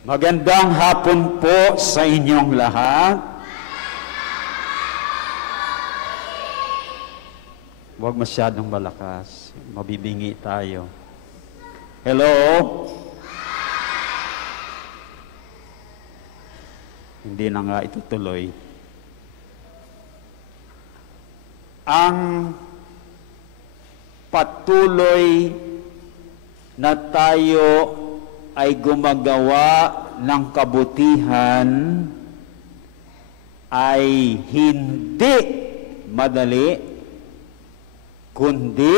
Magandang hapon po sa inyong lahat. Huwag masyadong malakas. Mabibingi tayo. Hello? Hindi na nga itutuloy. Ang patuloy na tayo ay gumagawa ng kabutihan ay hindi madali, kundi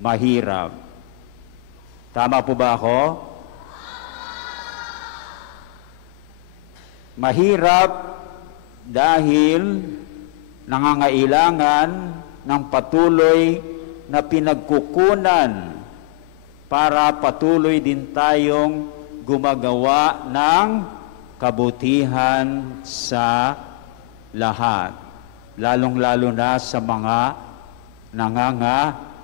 mahirap. Tama po ba ako? Mahirap dahil nangangailangan ng patuloy na pinagkukunan para patuloy din tayong gumagawa ng kabutihan sa lahat. Lalong-lalo na sa mga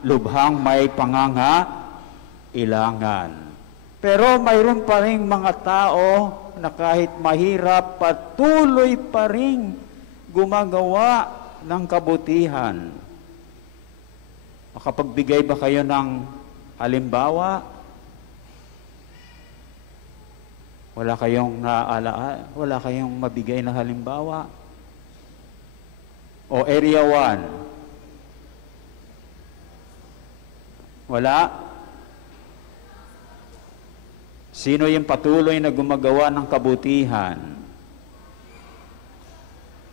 lubhang may pangangailangan. Pero mayroon pa rin mga tao na kahit mahirap, patuloy pa rin gumagawa ng kabutihan. Makapagbigay ba kayo ng halimbawa? Wala kayong naaalaan? Wala kayong mabigay na halimbawa? O area 1? Wala? Sino yung patuloy na gumagawa ng kabutihan?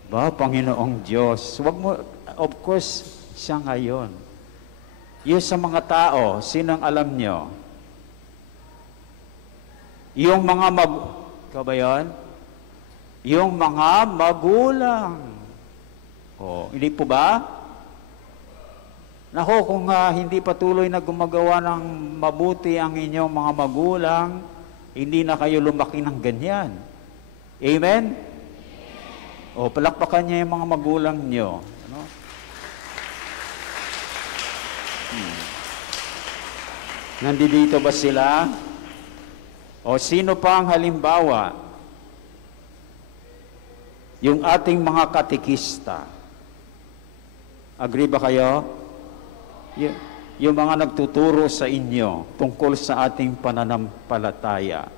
Ba, Panginoong Diyos. Wag mo, of course, siya ngayon. Yung sa mga tao, sinong alam nyo? Yung mga ikaw ba yun? Yung mga magulang. O, hindi po ba? Nako, kung hindi patuloy na gumagawa ng mabuti ang inyong mga magulang, hindi na kayo lumaki ng ganyan. Amen? O, palakpakan niya yung mga magulang nyo. Ano? Nandito ba sila? O sino pa ang halimbawa? Yung ating mga katekista. Agree ba kayo? Yung mga nagtuturo sa inyo tungkol sa ating pananampalataya.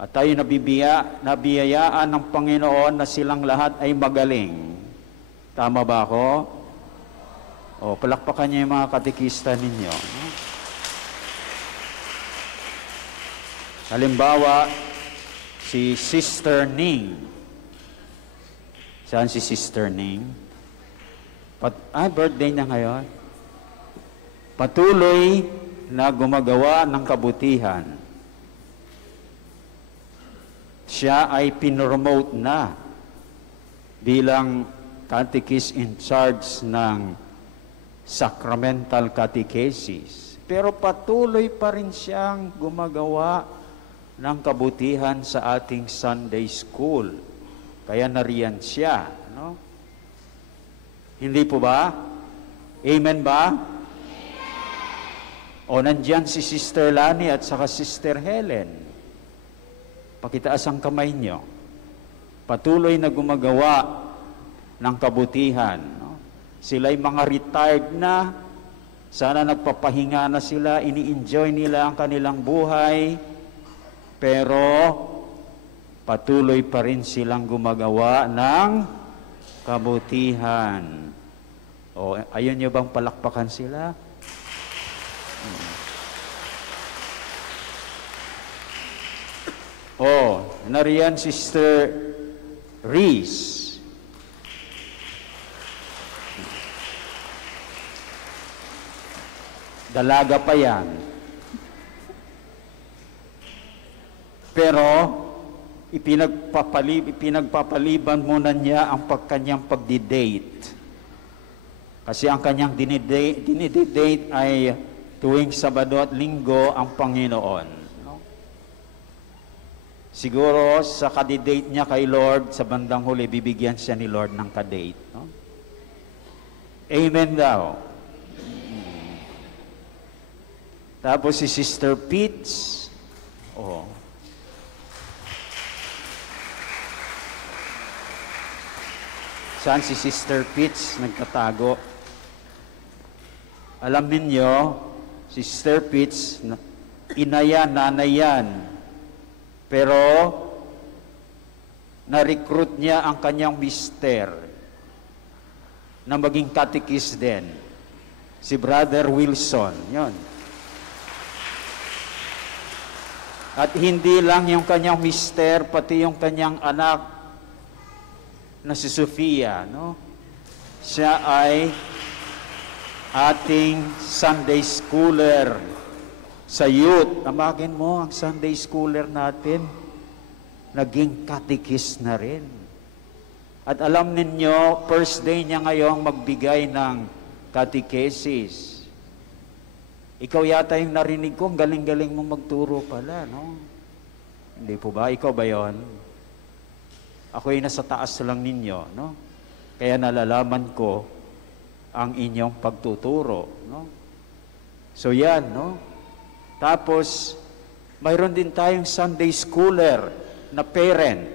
At tayo nabiyayaan ng Panginoon na silang lahat ay magaling. Tama ba ako? O, palakpakan niyo yung mga katekista ninyo. Halimbawa, si Sister Ning. Saan si Sister Ning? Birthday niya ngayon. Patuloy na gumagawa ng kabutihan. Siya ay pinromote na bilang catechist in charge ng sacramental catechesis. Pero patuloy pa rin siyang gumagawa ng kabutihan sa ating Sunday School. Kaya nariyan siya. No? Hindi po ba? Amen ba? Amen. O nandyan si Sister Lani at saka Sister Helen. Pakitaas ang kamay nyo. Patuloy na gumagawa ng kabutihan. No? Sila'y mga retired na. Sana nagpapahinga na sila. Ini-enjoy nila ang kanilang buhay. Pero patuloy pa rin silang gumagawa ng kabutihan. O, ayun nyo bang palakpakan sila? O, nariyan Sister Reese. Dalaga pa yan. Pero, ipinagpapaliban muna niya ang kanyang pagdi-date. Kasi ang kanyang dinidate ay tuwing Sabado at Linggo ang Panginoon. No? Siguro sa kadidate niya kay Lord, sa bandang huli, bibigyan siya ni Lord ng kadate. No? Amen daw. Tapos si Sister Peach, Saan si Sister Pitts nagtatago? Alam ninyo, si Sister Pitts, inayan, nanay yan. Pero, na-recruit niya ang kanyang mister na maging catechist din. Si Brother Wilson. Yon. At hindi lang yung kanyang mister, pati yung kanyang anak na si Sofia. No? Siya ay ating Sunday schooler sa youth. Tamakin mo ang Sunday schooler natin. Naging catechist na rin. At alam ninyo, first day niya ngayong magbigay ng catechesis. Ikaw yata yung narinig ko, galing-galing mo magturo pala, no? Hindi po ba? Ikaw ba yon? Ako ay nasa taas lang ninyo, no? Kaya nalalaman ko ang inyong pagtuturo, no? So yan, no? Tapos, mayroon din tayong Sunday schooler na parent.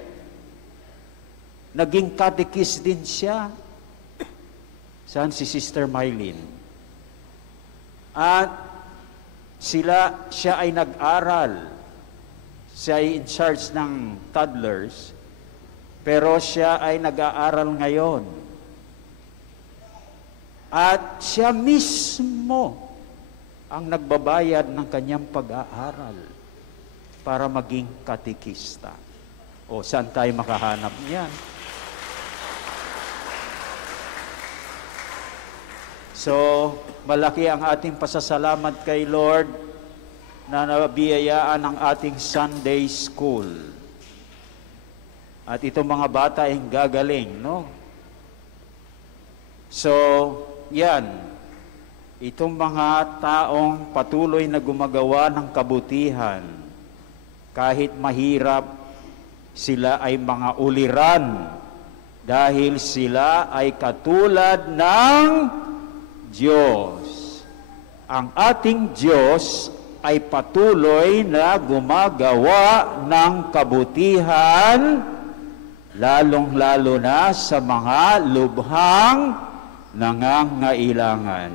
Naging catechist din siya. Saan si Sister Mylene? At siya ay nag-aral. Siya ay in charge ng toddlers. Pero siya ay nag-aaral ngayon. At siya mismo ang nagbabayad ng kanyang pag-aaral para maging katekista. O, saan tayo makahanap niyan? So, malaki ang ating pasasalamat kay Lord na nabiyayaan ang ating Sunday School. At itong mga bata ay gagaling, no? So, yan. Itong mga taong patuloy na gumagawa ng kabutihan, kahit mahirap, sila ay mga uliran dahil sila ay katulad ng Diyos. Ang ating Diyos ay patuloy na gumagawa ng kabutihan, lalong-lalo na sa mga lubhang nangangailangan.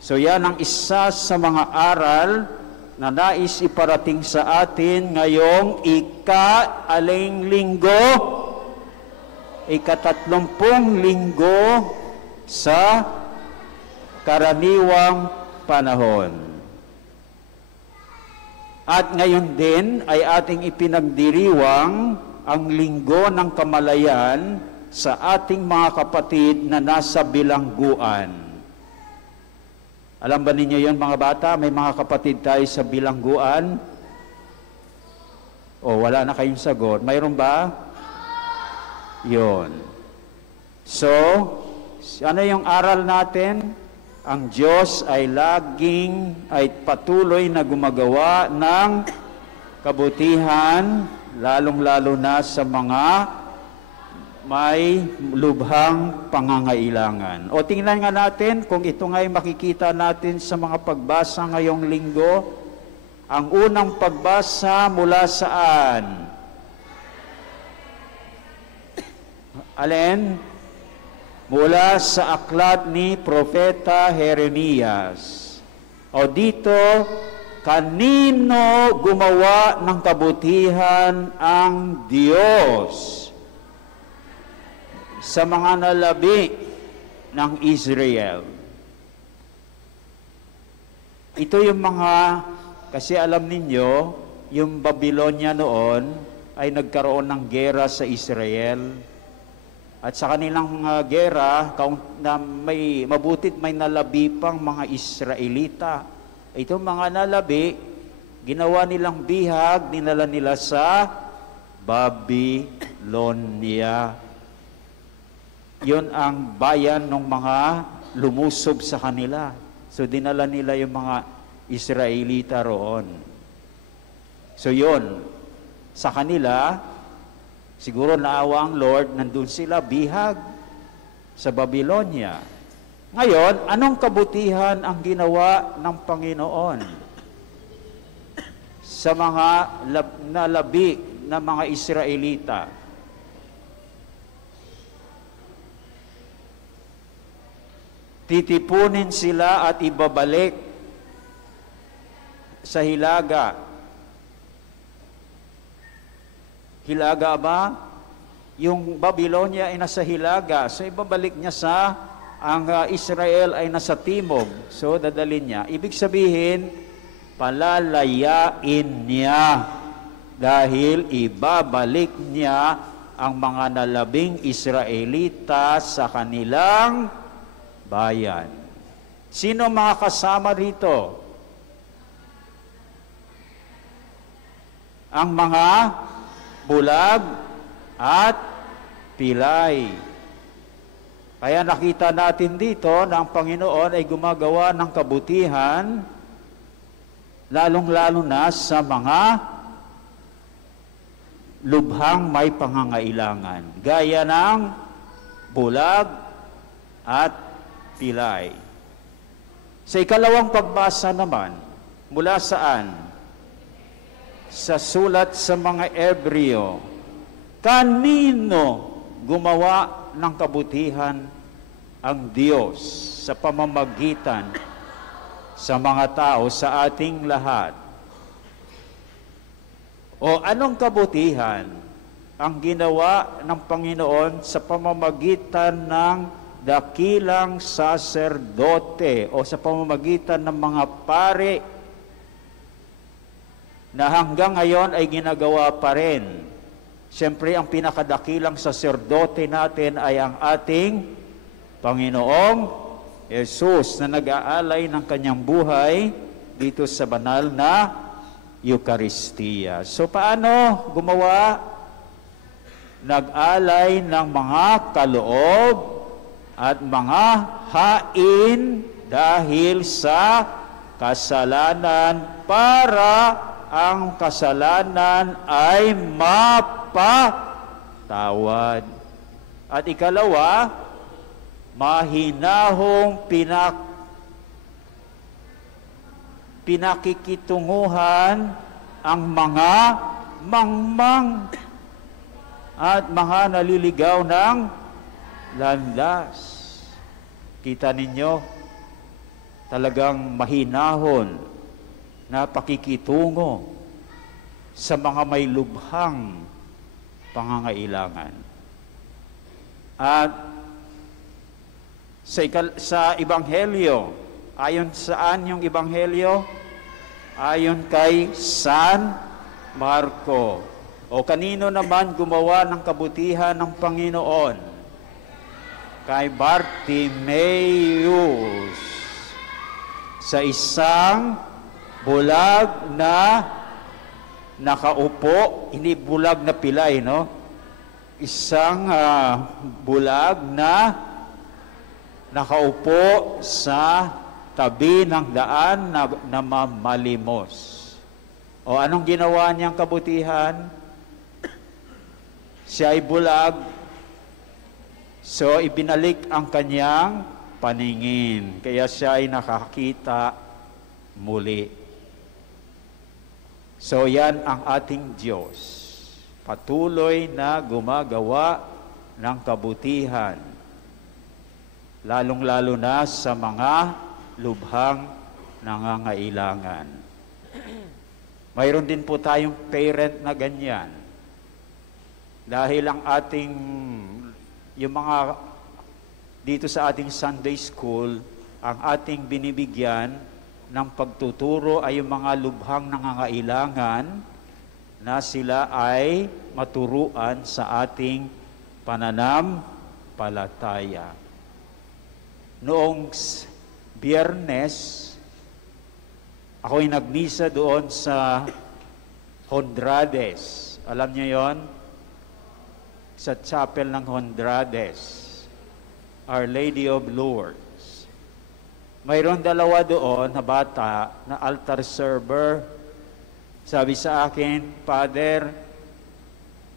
So yan ang isa sa mga aral na nais iparating sa atin ngayong ika-aling linggo, ika-30 linggo sa karaniwang panahon. At ngayon din ay ating ipinagdiriwang ang linggo ng kamalayan sa ating mga kapatid na nasa bilangguan. Alam ba ninyo yon mga bata? May mga kapatid tayo sa bilangguan? O, wala na kayong sagot. Mayroon ba? Yon. So, ano yung aral natin? Ang Diyos ay patuloy na gumagawa ng kabutihan, lalong-lalo na sa mga may lubhang pangangailangan. O tingnan nga natin kung ito nga'y makikita natin sa mga pagbasa ngayong linggo. Ang unang pagbasa mula saan? Alin? Mula sa aklat ni Propeta Jeremias. O dito, kanino gumawa ng kabutihan ang Diyos sa mga nalabi ng Israel? Ito yung mga, kasi alam ninyo, yung Babylonia noon ay nagkaroon ng gera sa Israel. At sa kanilang gera, mabutit may nalabi pang mga Israelita. Itong mga nalabi, ginawa nilang bihag, dinala nila sa Babylonia. Yun ang bayan ng mga lumusob sa kanila. So dinala nila yung mga Israelita roon. So yun, sa kanila, siguro naawa ang Lord, nandun sila bihag sa Babylonia. Ngayon, anong kabutihan ang ginawa ng Panginoon sa mga nalabi na mga Israelita? Titipunin sila at ibabalik sa hilaga. Hilaga ba? Yung Babylonia ay nasa hilaga. So ibabalik niya sa ang Israel ay nasa timog. So dadalhin niya. Ibig sabihin, palalayain niya dahil ibabalik niya ang mga nalabing Israelita sa kanilang bayan. Sino mga kasama rito? Ang mga bulag at pilay. Kaya nakita natin dito na ang Panginoon ay gumagawa ng kabutihan, lalong-lalo na sa mga lubhang may pangangailangan, gaya ng bulag at pilay. Sa ikalawang pagbasa naman, mula saan? Sa sulat sa mga Ebreo, kanino gumawa ng kabutihan ang Diyos sa pamamagitan sa mga tao, sa ating lahat? O anong kabutihan ang ginawa ng Panginoon sa pamamagitan ng dakilang saserdote o sa pamamagitan ng mga pare na hanggang ngayon ay ginagawa pa rin? Siyempre, ang pinakadakilang saserdote natin ay ang ating Panginoong Jesus na nag-aalay ng kanyang buhay dito sa banal na Eucharistia. So, paano gumawa? Nag-alay ng mga kaloob at mga hain dahil sa kasalanan para ang kasalanan ay mapatawad. At ikalawa, mahinahong pinakikitunguhan ang mga mangmang at mga naliligaw ng landas. Kita ninyo, talagang mahinahon na pakikitungo sa mga may lubhang pangangailangan. At sa Ebanghelyo, ayon saan yung Ebanghelyo? Ayon kay San Marco. O kanino naman gumawa ng kabutihan ng Panginoon? Kay Bartimeus. Sa isang bulag na nakaupo, hindi bulag na pilay, no? Isang bulag na nakaupo sa tabi ng daan na mamalimos. O anong ginawa niyang kabutihan? Siya ay bulag, so ibinalik ang kanyang paningin, kaya siya ay nakakita muli. So yan ang ating Diyos, patuloy na gumagawa ng kabutihan, lalong-lalo na sa mga lubhang nangangailangan. Mayroon din po tayong parent na ganyan. Dahil ang ating, yung mga dito sa ating Sunday School, ang ating binibigyan ng pagtuturo ay yung mga lubhang nangangailangan na sila ay maturuan sa ating pananampalataya. Noong Biyernes, ako'y nagmisa doon sa Hondrades. Alam niyo yon? Sa chapel ng Hondrades, Our Lady of Lourdes. Mayroon dalawa doon na bata na altar server. Sabi sa akin, Father,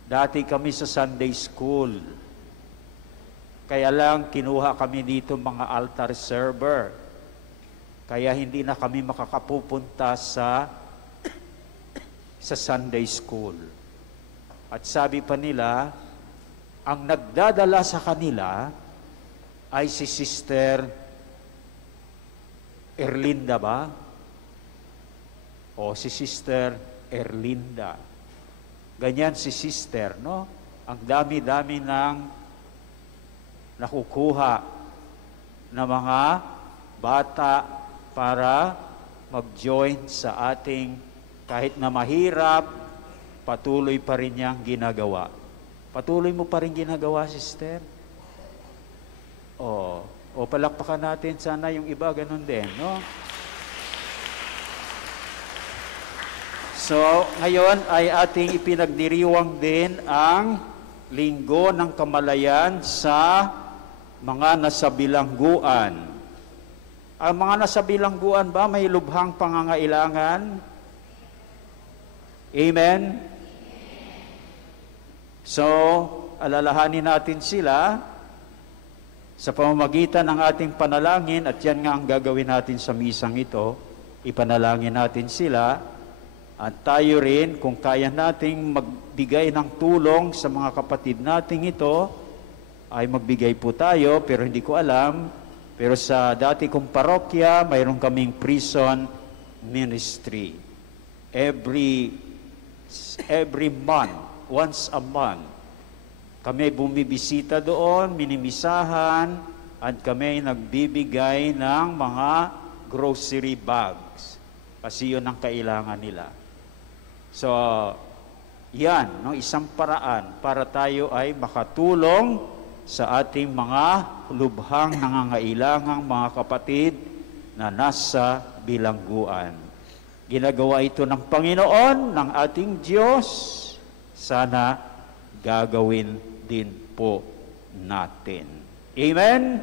dati kami sa Sunday School. Kaya lang kinuha kami dito mga altar server. Kaya hindi na kami makakapupunta sa Sunday School. At sabi pa nila, ang nagdadala sa kanila ay si Sister Erlinda ba? O si Sister Erlinda. Ganyan si Sister, no? Ang dami-dami ng nakukuha na mga bata para mag-join sa ating, kahit na mahirap, patuloy pa rin niyang ginagawa. Patuloy mo pa rin ginagawa, Sister? O palakpakan natin sana yung iba, ganun din, no? So, ngayon ay ating ipinagdiriwang din ang Linggo ng Kamalayan sa mga nasa bilangguan. Ang mga nasa bilangguan ba may lubhang pangangailangan? Amen? So, alalahanin natin sila sa pamamagitan ng ating panalangin, at yan nga ang gagawin natin sa misang ito, ipanalangin natin sila, at tayo rin, kung kaya nating magbigay ng tulong sa mga kapatid nating ito, ay magbigay po tayo, pero hindi ko alam. Pero sa dati kong parokya, mayroon kaming prison ministry. Every month, once a month, kami bumibisita doon, minimisahan, at kami nagbibigay ng mga grocery bags. Kasi yun ang kailangan nila. So, yan, no, isang paraan para tayo ay makatulong sa ating mga lubhang nangangailangang mga kapatid na nasa bilangguan. Ginagawa ito ng Panginoon, ng ating Diyos. Sana gagawin din po natin. Amen?